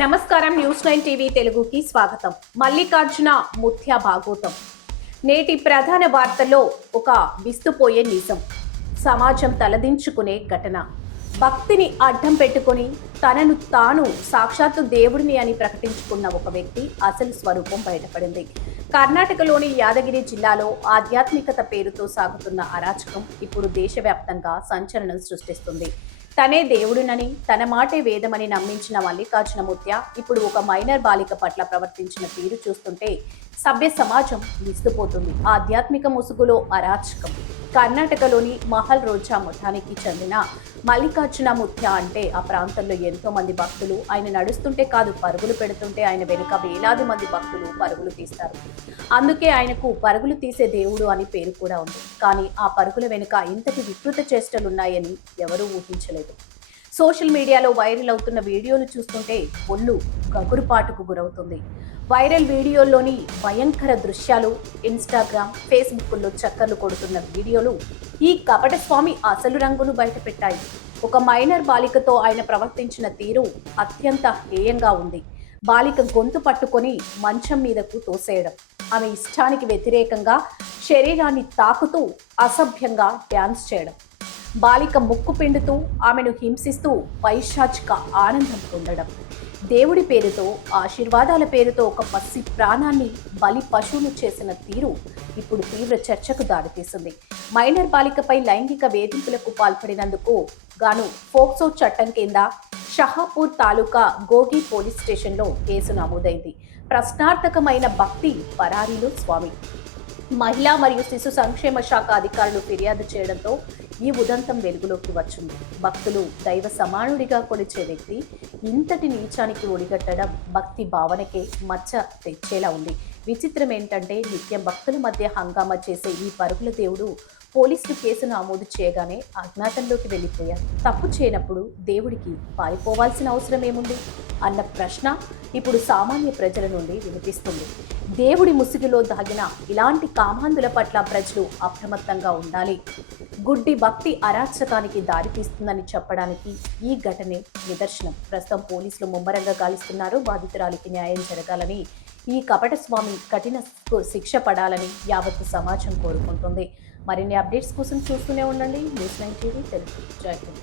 నమస్కారం. News 9 TV తెలుగుకి స్వాగతం. మల్లికార్జున ముత్య భాగోతం. నేటి ప్రధాన వార్తల్లో ఒక విస్తుపోయే నిజం, సమాజం తలదించుకునే ఘటన. భక్తిని అడ్డం పెట్టుకుని తనను తాను సాక్షాత్తు దేవుడిని అని ప్రకటించుకున్న ఒక వ్యక్తి అసలు స్వరూపం బయటపడింది. కర్ణాటకలోని యాదగిరి జిల్లాలో ఆధ్యాత్మికత పేరుతో సాగుతున్న అరాచకం ఇప్పుడు దేశవ్యాప్తంగా సంచలనం సృష్టిస్తుంది. తనే దేవుడినని, తన మాటే వేదమని నమ్మించిన మల్లికార్జున ముత్య ఇప్పుడు ఒక మైనర్ బాలిక పట్ల ప్రవర్తించిన తీరు చూస్తుంటే సభ్య సమాజం విస్తుపోతుంది. ఆధ్యాత్మిక ముసుగులో అరాచకం. కర్ణాటకలోని మహల్ రోజా మఠానికి చెందిన మల్లికార్జున ముత్య అంటే ఆ ప్రాంతంలో ఎంతో మంది భక్తులు ఆయన నడుస్తుంటే కాదు, పరుగులు పెడుతుంటే ఆయన వెనుక వేలాది మంది భక్తులు పరుగులు తీస్తారు. అందుకే ఆయనకు పరుగులు తీసే దేవుడు అని పేరు కూడా ఉంది. కానీ ఆ పరుగుల వెనుక ఇంతటి వికృత చేష్టలున్నాయని ఎవరూ ఊహించలేదు. సోషల్ మీడియాలో వైరల్ అవుతున్న వీడియోలు చూస్తుంటే ఒళ్ళు గగురుపాటుకు గురవుతుంది. వైరల్ వీడియోల్లోని భయంకర దృశ్యాలు, ఇన్స్టాగ్రామ్, ఫేస్బుక్లో చక్కర్లు కొడుతున్న వీడియోలు ఈ కపట స్వామి అసలు రంగును బయటపెట్టాయి. ఒక మైనర్ బాలికతో ఆయన ప్రవర్తించిన తీరు అత్యంత హేయంగా ఉంది. బాలిక గొంతు పట్టుకొని మంచం మీదకు తోసేయడం, ఆమె ఇష్టానికి వ్యతిరేకంగా శరీరాన్ని తాకుతూ అసభ్యంగా డ్యాన్స్ చేయడం, బాలిక ముక్కు పిండుతూ ఆమెను హింసిస్తూ పైశాచిక ఆనందం పొందడం, దేవుడి పేరుతో, ఆశీర్వాదాల పేరుతో ఒక పసి ప్రాణాన్ని బలి పశువును చేసిన తీరు ఇప్పుడు తీవ్ర చర్చకు దారితీసింది. మైనర్ బాలికపై లైంగిక వేధింపులకు పాల్పడినందుకు గాను ఫోక్సో చట్టం కింద షహాపూర్ తాలూకా గోగి పోలీస్ స్టేషన్లో కేసు నమోదైంది. ప్రశ్నార్థకమైన భక్తి పరారీలో స్వామి. మహిళా మరియు శిశు సంక్షేమ శాఖ అధికారులు ఫిర్యాదు చేయడంతో ఈ ఉదంతం వెలుగులోకి వచ్చింది. భక్తులు దైవ సమానుడిగా కొలిచే వ్యక్తి ఇంతటి నీచానికి ఒడిగట్టడం భక్తి భావనకే మచ్చ తెచ్చేలా ఉంది. విచిత్రం ఏంటంటే నిత్యం భక్తుల మధ్య హంగామా చేసే ఈ పరుగుల దేవుడు పోలీసులు కేసు నమోదు చేయగానే అజ్ఞాతంలోకి వెళ్ళిపోయారు. తప్పు చేయనప్పుడు దేవుడికి పారిపోవాల్సిన అవసరం ఏముంది అన్న ప్రశ్న ఇప్పుడు సామాన్య ప్రజల నుండి వినిపిస్తుంది. దేవుడి ముసుగులో దాగిన ఇలాంటి కామాంధుల పట్ల ప్రజలు అప్రమత్తంగా ఉండాలి. గుడ్డి భక్తి అరాచకానికి దారితీస్తుందని చెప్పడానికి ఈ ఘటనే నిదర్శనం. ప్రస్తుతం పోలీసులు ముమ్మరంగా గాలిస్తున్నారు. బాధితురాలికి న్యాయం జరగాలని, ఈ కపట స్వామి కఠిన శిక్ష పడాలని యావత్తు సమాజం కోరుకుంటుంది. మరిన్ని అప్డేట్స్ కోసం చూస్తూనే ఉండండి న్యూస్ 9 టీవీ తెలుగు. జై హింద్.